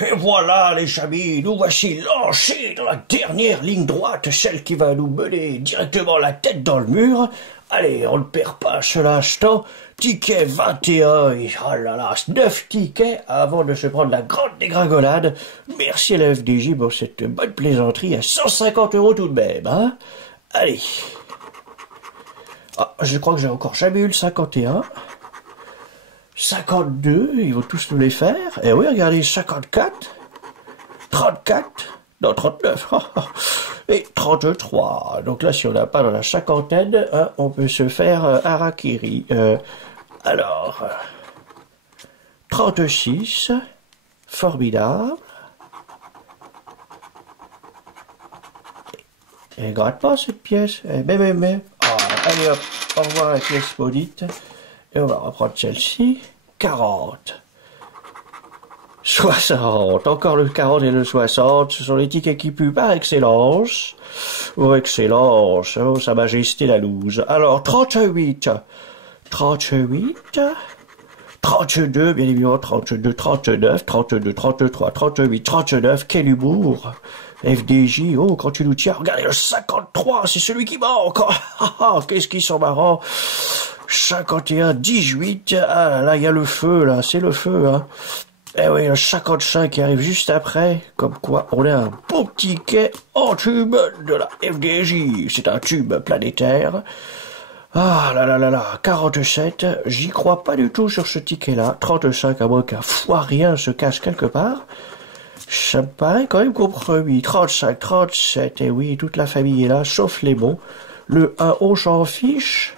Et voilà les amis, nous voici lancés dans la dernière ligne droite, celle qui va nous mener directement la tête dans le mur. Allez, on ne perd pas ce l'instant. Ticket 21, et oh là là, 9 tickets avant de se prendre la grande dégringolade. Merci à la FDJ pour cette bonne plaisanterie à 150 € tout de même, hein. Allez. Ah, je crois que j'ai encore jamais eu le 51. 52, ils vont tous nous les faire. Et oui, regardez, 54, 34, non, 39, et 33. Donc là, si on n'a pas dans la cinquantaine, hein, on peut se faire harakiri. Alors, 36, formidable. Elle gratte pas cette pièce. Mais. Ah, allez hop, au revoir la pièce maudite. Et on va reprendre celle-ci. 40. 60. Encore le 40 et le 60. Ce sont les tickets qui puent par excellence. Oh, excellence. Oh, sa majesté la loose. Alors, 38. 38. 32, bien évidemment, 32, 39, 32, 33, 38, 39. Quel humour. FDJ, oh, quand tu nous tiens, regardez le 53, c'est celui qui manque. Qu'est-ce qu'ils sont marrants. 51, 18, ah là, il y a le feu, là, c'est le feu, hein. Eh oui, le 55 qui arrive juste après, comme quoi on a un beau ticket en tube de la FDJ. C'est un tube planétaire. Ah là là là là, 47, j'y crois pas du tout sur ce ticket-là. 35, à moins qu'un foirien se cache quelque part. Ça me paraît quand même compromis. 35, 37, et oui, toute la famille est là, sauf les bons. Le 1, on s'en fiche.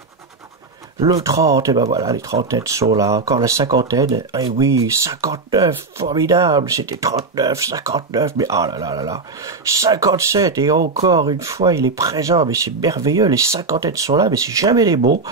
Le 30, et ben voilà, les 30 têtes sont là. Encore la cinquantaine, et oui, 59, formidable. C'était 39, 59, mais ah là là là là. 57, et encore une fois, il est présent, mais c'est merveilleux. Les 50 têtes sont là, mais c'est jamais les bons.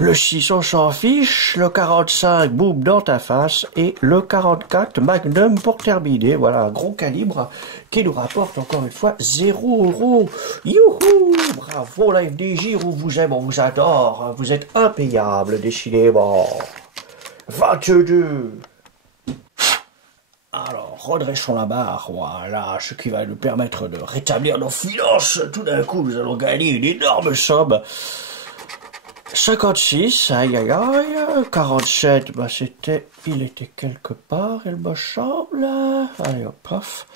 Le 6, on s'en fiche. Le 45, boum, dans ta face. Et le 44, Magnum pour terminer. Voilà, un gros calibre qui nous rapporte encore une fois 0 €. Youhou! Bravo la FDJ, on vous aime, on vous adore. Vous êtes impayable, décidément. 22. Alors, redressons la barre, voilà, ce qui va nous permettre de rétablir nos finances. Tout d'un coup, nous allons gagner une énorme somme. 56, aïe aïe aïe, 47, bah il était quelque part, il me semble, allez hop, paf.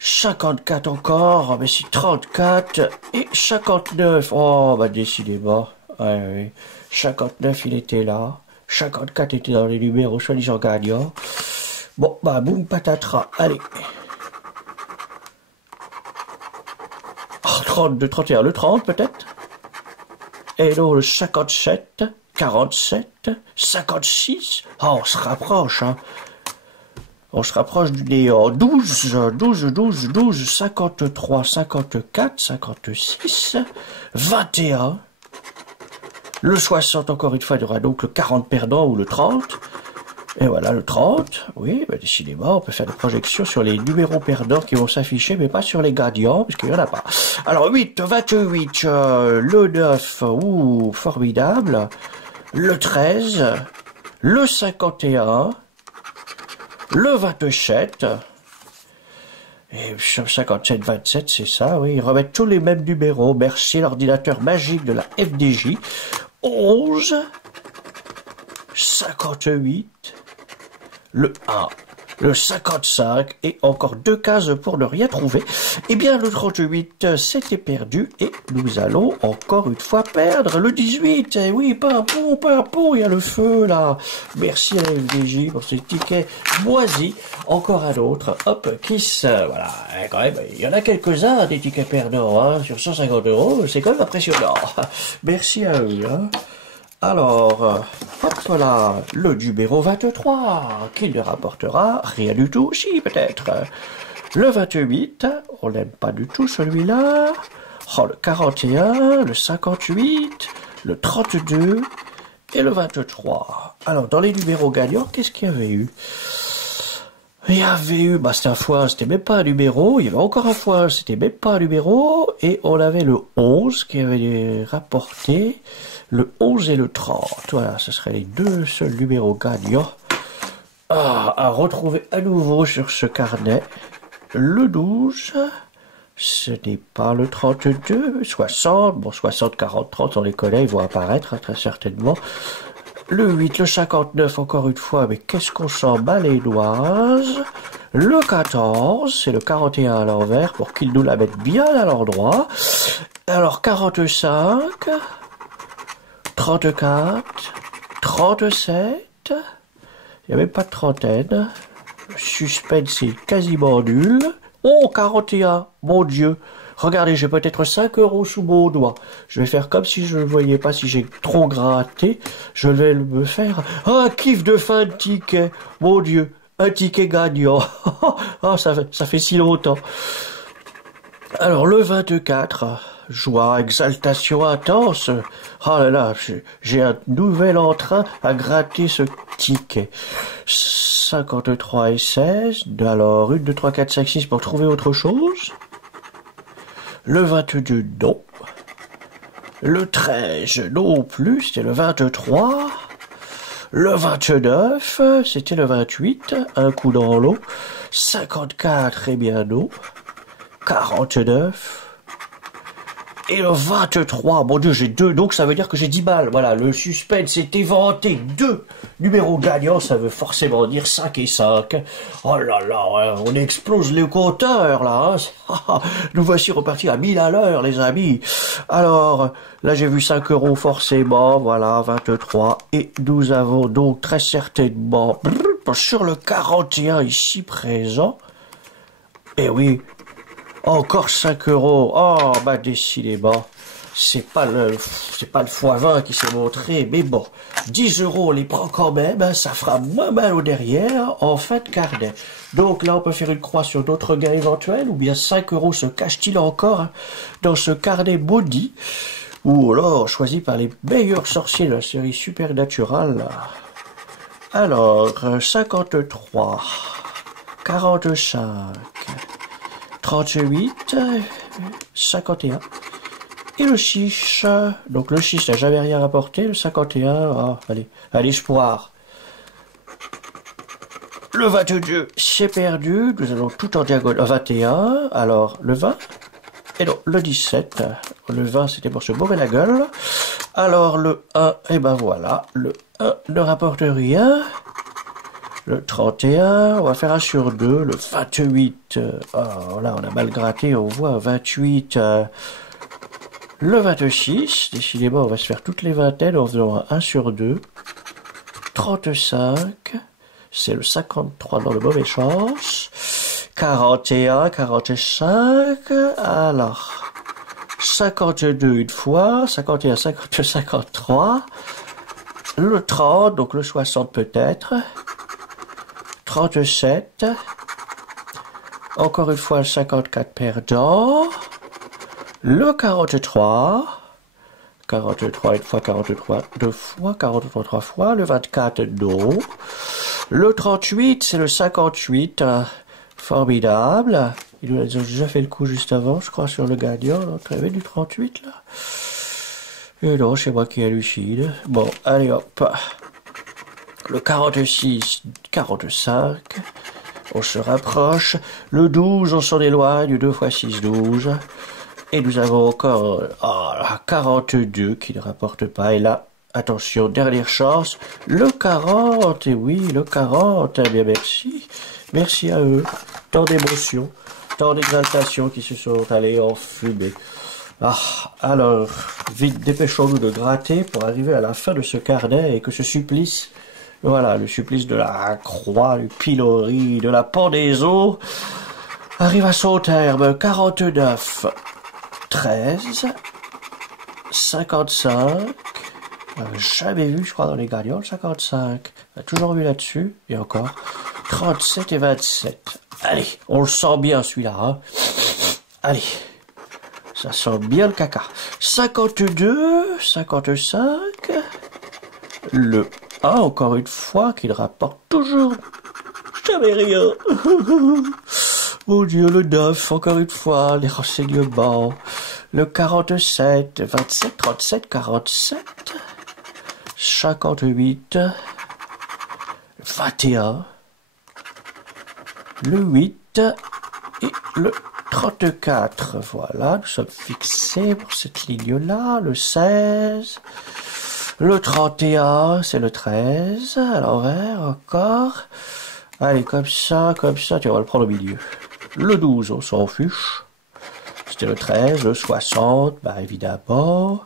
54 encore, mais c'est 34, et 59, oh, bah décidément, oui, 59 il était là, 54 était dans les numéros soi-disant gagnants, bon, bah boum patatras, allez. Oh, 32, 31, le 30 peut-être. Et donc le 57, 47, 56, oh, on se rapproche, hein. On se rapproche du néant. 12, 12, 12, 12, 53, 54, 56, 21. Le 60, encore une fois, il y aura donc le 40 perdant ou le 30. Et voilà, le 30, oui, bah décidément, on peut faire des projections sur les numéros perdants qui vont s'afficher, mais pas sur les gagnants, puisqu'il n'y en a pas. Alors, 8, 28, le 9, ouh, formidable, le 13, le 51, le 27, et 57, 27, c'est ça, oui, ils remettent tous les mêmes numéros, merci l'ordinateur magique de la FDJ, 11, 58, le 1, le 55, et encore 2 cases pour ne rien trouver. Eh bien, le 38, c'était perdu, et nous allons encore une fois perdre le 18. Eh oui, pas un pont, il y a le feu, là. Merci à la FDJ pour ce ticket moisi. Encore un autre, hop, kiss, voilà. Et quand même, il y en a quelques-uns, des tickets perdants, hein, sur 150 €, c'est quand même impressionnant. Merci à eux, hein. Alors, hop, voilà, le numéro 23, qui ne rapportera rien du tout aussi, peut-être. Le 28, on n'aime pas du tout celui-là. Oh, le 41, le 58, le 32 et le 23. Alors, dans les numéros gagnants, qu'est-ce qu'il y avait eu? Il y avait eu, bah c'était un fois, c'était même pas un numéro, il y avait encore un fois, c'était même pas un numéro, et on avait le 11 qui avait rapporté, le 11 et le 30, voilà, ce seraient les deux seuls numéros gagnants à retrouver à nouveau sur ce carnet le 12. Ce n'est pas le 32, 60, bon 60, 40, 30, on les connaît, ils vont apparaître très certainement. Le 8, le 59, encore une fois, mais qu'est-ce qu'on s'en bat les doigts. Le 14, c'est le 41 à l'envers pour qu'ils nous la mettent bien à l'endroit. Alors 45, 34, 37, il n'y a même pas de trentaine. Le suspense est quasiment nul. Oh, 41, mon Dieu. Regardez, j'ai peut-être 5 € sous mon doigt. Je vais faire comme si je ne voyais pas, si j'ai trop gratté. Je vais me faire un kiff de fin de ticket. Mon Dieu, un ticket gagnant. Ah, ça fait si longtemps. Alors, le 24, joie, exaltation intense. Oh là là, j'ai un nouvel entrain à gratter ce ticket. 53 et 16. Alors, 1, 2, 3, 4, 5, 6 pour trouver autre chose. Le 22, non. Le 13, non plus, c'était le 23. Le 29, c'était le 28, un coup dans l'eau. 54, eh bien non. 49. Et le 23, mon Dieu, j'ai 2, donc ça veut dire que j'ai 10 balles. Voilà, le suspense est éventé. 2 numéros gagnants, ça veut forcément dire 5 et 5. Oh là là, on explose les compteurs, là. Hein. Nous voici repartis à 1000 à l'heure, les amis. Alors, là, j'ai vu 5 € forcément, voilà, 23. Et nous avons donc très certainement, sur le 41 ici présent, eh oui, encore 5 €. Oh, bah, décidément. C'est pas le x20 qui s'est montré, mais bon. 10 €, on les prend quand même, hein, ça fera moins mal au derrière, en fin de carnet. Donc là, on peut faire une croix sur d'autres gains éventuels, ou bien 5 € se cachent-ils encore, hein, dans ce carnet maudit, ou alors choisi par les meilleurs sorciers de la série Supernatural. Alors, 53, 45, 38, 51, et le 6, donc le 6 n'a jamais rien rapporté, le 51, ah, allez, à l'espoir. Le 22, c'est perdu, nous allons tout en diagonale, 21, alors le 20, et non, le 17, le 20 c'était pour se bourrer la gueule, alors le 1, et ben voilà, le 1 ne rapporte rien. Le 31, on va faire un sur 2. Le 28, oh, là on a mal gratté, on voit 28. Le 26, décidément on va se faire toutes les vingtaines en faisant un 1 sur 2. 35, c'est le 53 dans le mauvais sens. 41, 45, alors 52 une fois, 51, 52, 53. Le 30, donc le 60 peut-être. 37, encore une fois le 54 perdant, le 43, 43 une fois, 43 deux fois, 43 trois fois, le 24 non, le 38 c'est le 58, formidable, il nous a déjà fait le coup juste avant, je crois, sur le gagnant, donc il y avait du 38 là, et non, c'est moi qui hallucine, bon, allez hop. Le 46, 45, on se rapproche. Le 12, on s'en éloigne, 2 x 6, 12. Et nous avons encore 42 qui ne rapporte pas. Et là, attention, dernière chance. Le 40, et oui, le 40, eh bien merci. Merci à eux. Tant d'émotions, tant d'exaltations qui se sont allées en fumée. Ah, alors, vite, dépêchons-nous de gratter pour arriver à la fin de ce carnet et que ce supplice... Voilà, le supplice de la croix, du pilori, de la pendaison arrive à son terme. 49, 13, 55, jamais vu, je crois, dans les gagnants, le 55. On a toujours vu là-dessus, et encore. 37 et 27. Allez, on le sent bien, celui-là, hein. Allez, ça sent bien le caca. 52, 55, le encore une fois, qu'il rapporte toujours jamais rien. Mon Dieu, le 9, encore une fois, les renseignements. Le 47, 27, 37, 47, 58, 21, le 8 et le 34. Voilà, nous sommes fixés pour cette ligne-là. Le 16, le 31, c'est le 13, à l'envers, encore. Allez, comme ça, tu vas le prendre au milieu. Le 12, on s'en fiche. C'était le 13, le 60, bah évidemment.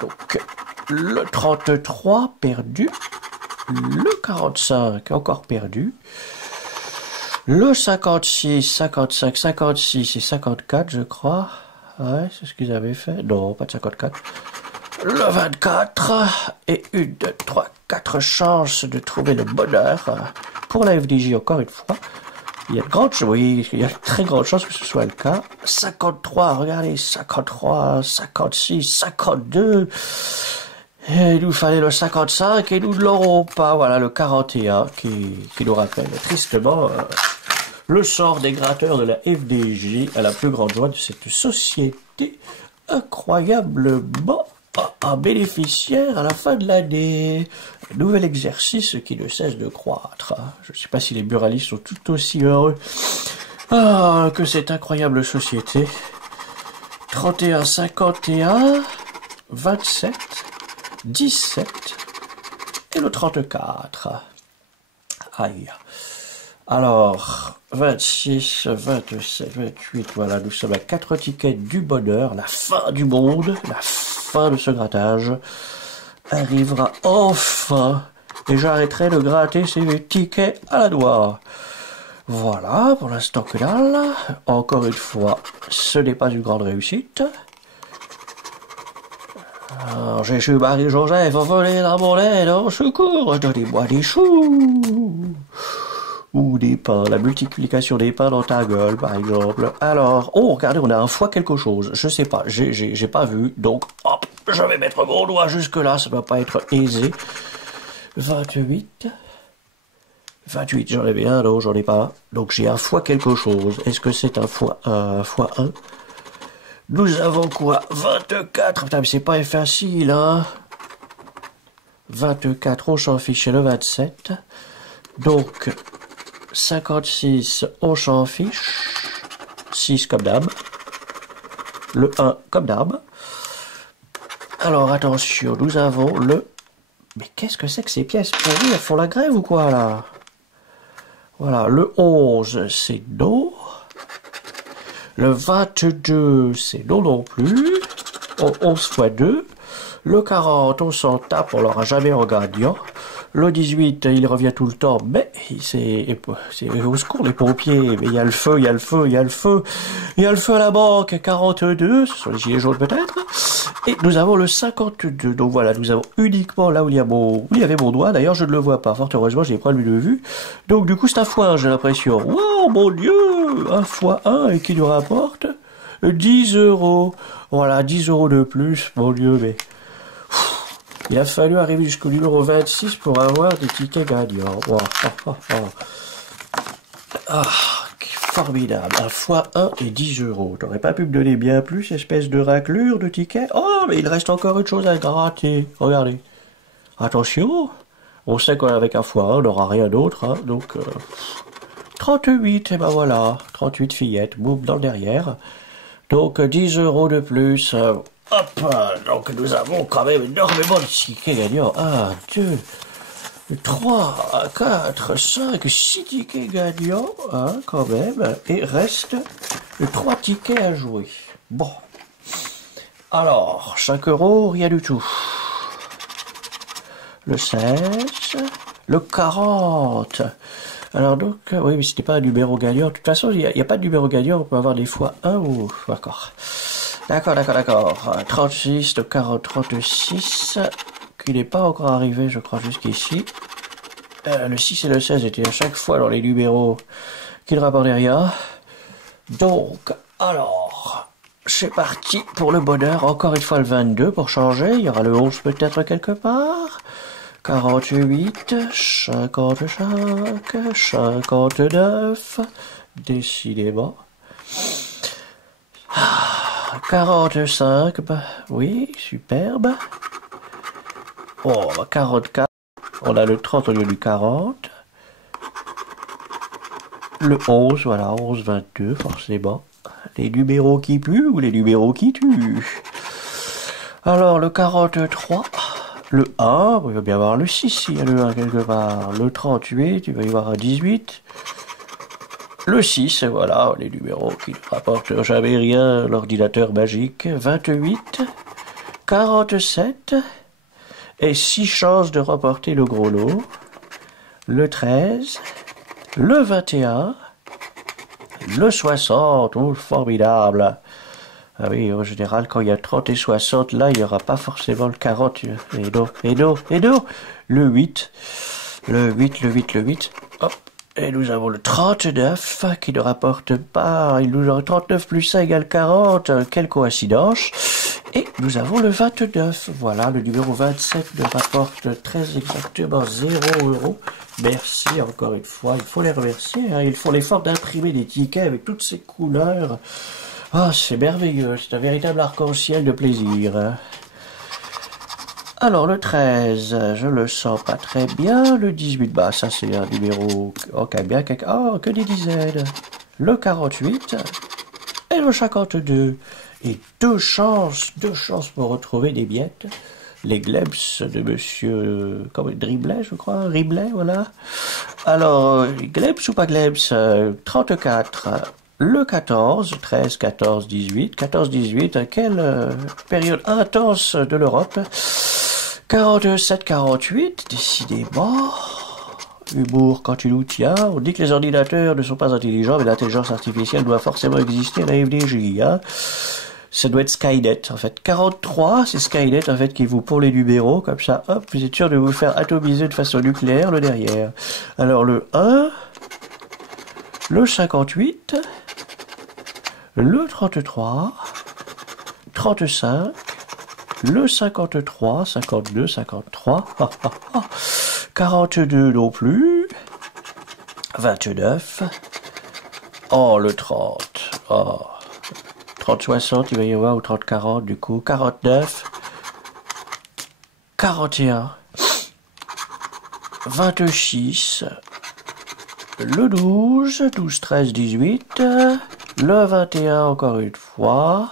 Donc, le 33, perdu. Le 45, encore perdu. Le 56, 55, 56 et 54, je crois. Ouais, c'est ce qu'ils avaient fait. Non, pas de 54. Le 24, et 1, 2, 3, 4 chances de trouver le bonheur. Pour la FDJ, encore une fois. Il y a de grandes chances, oui, il y a de très grandes chances que ce soit le cas. 53, regardez, 53, 56, 52. Et il nous fallait le 55 et nous ne l'aurons pas. Voilà, le 41 qui nous rappelle tristement le sort des gratteurs de la FDJ à la plus grande joie de cette société incroyablement bénéficiaire à la fin de l'année. Nouvel exercice qui ne cesse de croître. Je ne sais pas si les buralistes sont tout aussi heureux que cette incroyable société. 31, 51, 27, 17 et le 34. Aïe. Alors, 26, 27, 28, voilà, nous sommes à 4 tickets du bonheur. La fin du monde, la fin de ce grattage arrivera enfin. Et j'arrêterai de gratter ces tickets à la doigt. Voilà, pour l'instant que dalle. Encore une fois, ce n'est pas une grande réussite. Alors, j'ai chez Marie-Joseph volé dans mon aide, au secours, donnez-moi des choux. Ou des pains, la multiplication des pains dans ta gueule, par exemple. Alors, oh, regardez, on a un fois quelque chose. Je sais pas, j'ai pas vu, donc, hop, je vais mettre mon doigt jusque là, ça va pas être aisé. 28, 28, j'en avais un, non, j'en ai pas. Donc j'ai un fois quelque chose. Est-ce que c'est un fois 1 Nous avons quoi? 24, putain, mais c'est pas facile, hein. 24, on s'en fiche, c'est le 27. Donc, 56, on s'en fiche. 6 comme d'hab. Le 1 comme d'hab. Alors, attention, nous avons le... Mais qu'est-ce que c'est que ces pièces pourries? Elles font la grève ou quoi, là? Voilà, le 11, c'est non. Le 22, c'est non non plus. 11 fois 2. Le 40, on s'en tape, on l'aura jamais en gagnant. Le 18, il revient tout le temps, mais c'est au secours les pompiers, mais il y a le feu, il y a le feu, il y a le feu. Il y a le feu à la banque, 42, ce sont les gilets jaunes peut-être. Et nous avons le 52, donc voilà, nous avons uniquement là où il y avait mon doigt, d'ailleurs je ne le vois pas, fort heureusement j'ai des problèmes de vue. Donc du coup c'est un x1, j'ai l'impression. Wow, mon Dieu, un x1 et qui nous rapporte 10 euros. Voilà, 10 euros de plus, mon Dieu, mais... Il a fallu arriver jusqu'au numéro 26 pour avoir des tickets gagnants. Wow. Ah, formidable. Un x1 et 10 euros. T'aurais pas pu me donner bien plus, espèce de raclure de tickets? Oh, mais il reste encore une chose à gratter. Regardez. Attention. On sait qu'avec un x1, on n'aura rien d'autre. Hein, donc, 38, et ben voilà. 38 fillettes. Boum, dans le derrière. Donc, 10 euros de plus. Hop, donc nous avons quand même énormément de tickets gagnants. 1, 2, 3, 4, 5, 6 tickets gagnants, hein, quand même. Et reste 3 tickets à jouer. Bon. Alors, 5 euros, rien du tout. Le 16, le 40. Alors donc, oui, mais c'était pas un numéro gagnant. De toute façon, il n'y a pas de numéro gagnant. On peut avoir des fois 1 ou... D'accord. D'accord. 36, 40, 36, qui n'est pas encore arrivé, je crois, jusqu'ici. Le 6 et le 16 étaient à chaque fois dans les numéros qui ne rapportaient rien. Donc, alors, c'est parti pour le bonheur. Encore une fois le 22 pour changer. Il y aura le 11 peut-être quelque part. 48, 55, 59, décidément. 45, bah oui, superbe. Oh, 44, on a le 30 au lieu du 40. Le 11, voilà, 11, 22, forcément. Les numéros qui puent ou les numéros qui tuent. Alors, le 43, le 1, il va bien y avoir le 6, il y a le 1 quelque part. Le 38, il va y avoir un 18. Le 6, voilà, les numéros qui ne rapportent jamais rien, l'ordinateur magique. 28, 47, et 6 chances de remporter le gros lot. Le 13, le 21, le 60, oh, formidable. Ah oui, en général, quand il y a 30 et 60, là, il n'y aura pas forcément le 40. Et non. Le 8, le 8. Hop. Et nous avons le 39 qui ne rapporte pas. Il nous a 39 plus 1 égale 40. Quelle coïncidence. Et nous avons le 29. Voilà, le numéro 27 nous rapporte très exactement 0 €. Merci encore une fois. Il faut les remercier. Hein. Ils font l'effort d'imprimer des tickets avec toutes ces couleurs. Ah, c'est merveilleux. C'est un véritable arc-en-ciel de plaisir. Hein. Alors, le 13, je le sens pas très bien. Le 18, bah, ça, c'est un numéro, ok, bien, que des dizaines. Le 48, et le 52. Et deux chances pour retrouver des miettes. Les glebs de monsieur, Driblet, je crois, Riblet, voilà. Alors, glebs ou pas glebs, 34. Le 14, 13, 14, 18, 14, 18, quelle période intense de l'Europe. 47, 48, décidément. Humour quand tu nous tiens. On dit que les ordinateurs ne sont pas intelligents, mais l'intelligence artificielle doit forcément exister à la FDJ, hein. Ça doit être Skynet, en fait. 43, c'est Skynet, en fait, qui vous pond les numéros, comme ça, hop, vous êtes sûr de vous faire atomiser de façon nucléaire le derrière. Alors, le 1, le 58, le 33, 35, le 53, 52, 53, 42 non plus, 29, oh, le 30, oh, 30, 60, il va y avoir, ou 30, 40, du coup, 49, 41, 26, le 12, 12, 13, 18, le 21 encore une fois,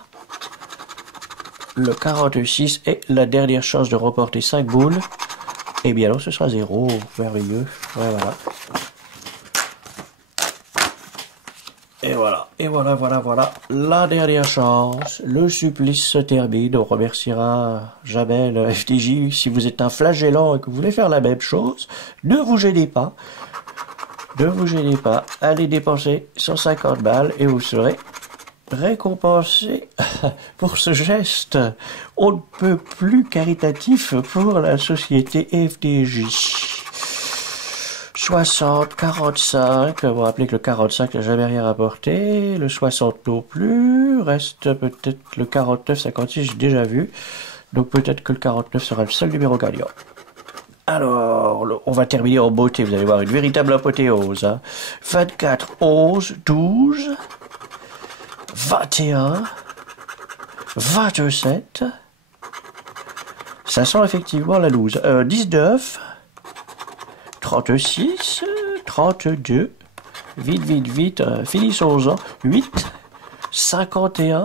le 46 et la dernière chance de remporter 5 boules. Eh bien alors ce sera 0, merveilleux, ouais, voilà. Et voilà, la dernière chance, le supplice se termine, on remerciera jamais le FDJ. Si vous êtes un flagellant et que vous voulez faire la même chose, ne vous gênez pas, allez dépenser 150 balles et vous serez récompensé pour ce geste on ne peut plus caritatif pour la société FDJ. 60, 45, vous rappelez que le 45 n'a jamais rien rapporté, le 60 non plus, reste peut-être le 49, 56, j'ai déjà vu, donc peut-être que le 49 sera le seul numéro gagnant. Alors, on va terminer en beauté, vous allez voir une véritable apothéose. Hein. 24, 11, 12, 21, 27, ça sent effectivement la loose. 19, 36, 32, vite, finissons-en. 8, 51,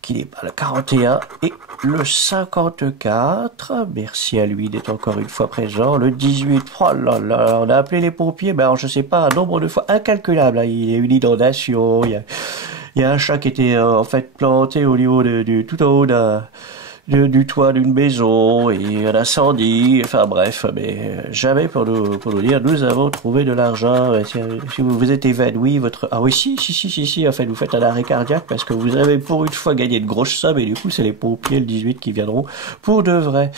qui n'est pas le 41, et le 54, merci à lui d'être encore une fois présent. Le 18, oh là là, on a appelé les pompiers, mais alors je sais pas, un nombre de fois incalculable. Hein. Il y a eu une inondation, il y a un chat qui était en fait planté au niveau tout en haut du toit d'une maison, et un incendie, enfin bref, mais jamais pour nous dire, nous avons trouvé de l'argent. Si vous êtes évanoui, ah oui, si, en fait, vous faites un arrêt cardiaque parce que vous avez pour une fois gagné de grosses sommes, et du coup, c'est les pompiers, le 18, qui viendront pour de vrai.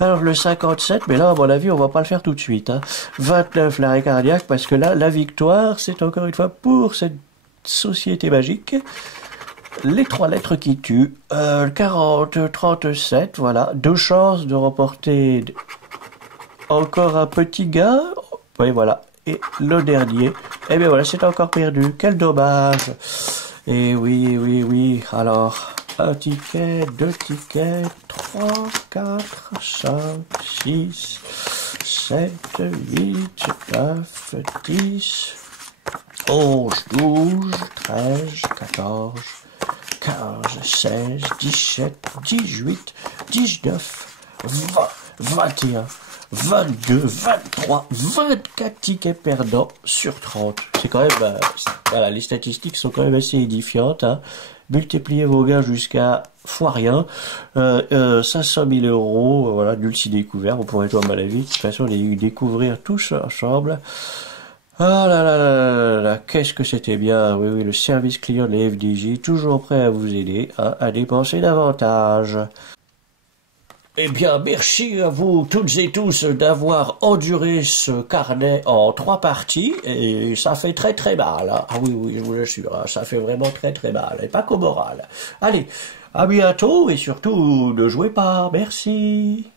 Alors, le 57, mais là, à mon avis, on va pas le faire tout de suite, hein. 29, l'arrêt cardiaque, parce que là, la victoire, c'est encore une fois pour cette société magique. Les 3 lettres qui tuent, 40, 37, voilà, 2 chances de remporter encore un petit gain, oui voilà, et le dernier, eh bien voilà, c'est encore perdu, quel dommage, et oui, alors, un ticket, 2 tickets, 3, 4, 5, 6, 7, 8, 9, 10, 11, 12, 13, 14, 15, 16, 17, 18, 19, 20, 21, 22, 23, 24 tickets perdants sur 30. C'est quand même, voilà, les statistiques sont quand même assez édifiantes, hein. Multipliez vos gains jusqu'à fois rien. 500 000 euros, voilà, nul si découvert. Vous pourrez tout à mon avis. De toute façon, les découvrir tous ensemble. Ah là là là là là, qu'est-ce que c'était bien. Oui, oui, le service client de la FDJ, toujours prêt à vous aider, hein, à dépenser davantage. Eh bien, merci à vous toutes et tous d'avoir enduré ce carnet en 3 parties, et ça fait très très mal, hein. Ah oui, oui, je vous l'assure, hein, ça fait vraiment très très mal, et pas qu'au moral. Allez, à bientôt, et surtout, ne jouez pas, merci.